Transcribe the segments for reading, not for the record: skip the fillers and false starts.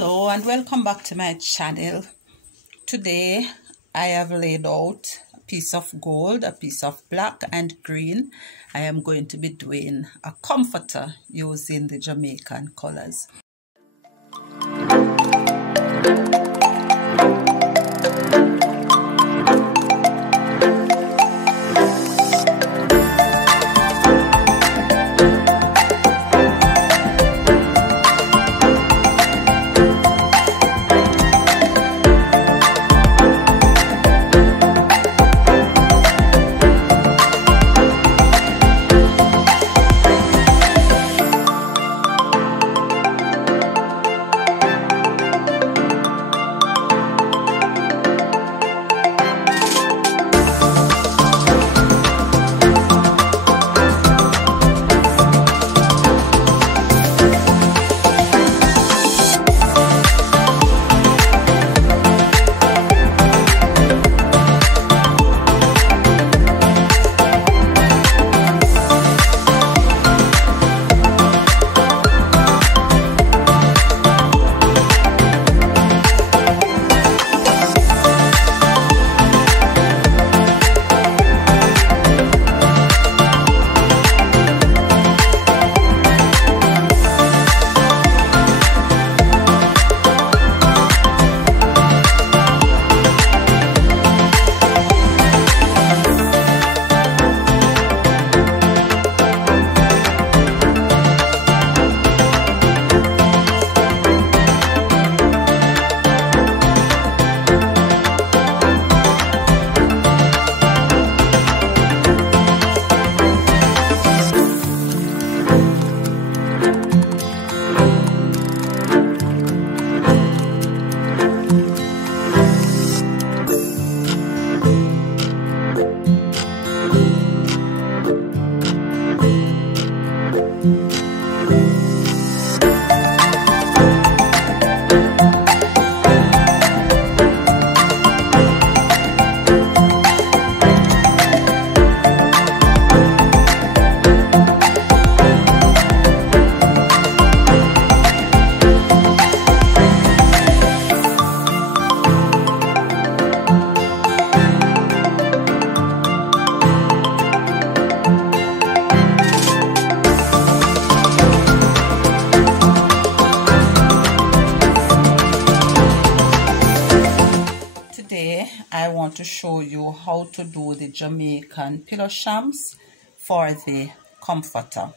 Hello and welcome back to my channel. Today I have laid out a piece of gold, a piece of black and green. I am going to be doing a comforter using the Jamaican colors. I want to show you how to do the Jamaican pillow shams for the comforter.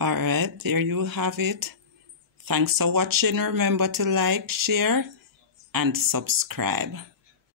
All right, there you have it. Thanks for watching. Remember to like, share, and subscribe.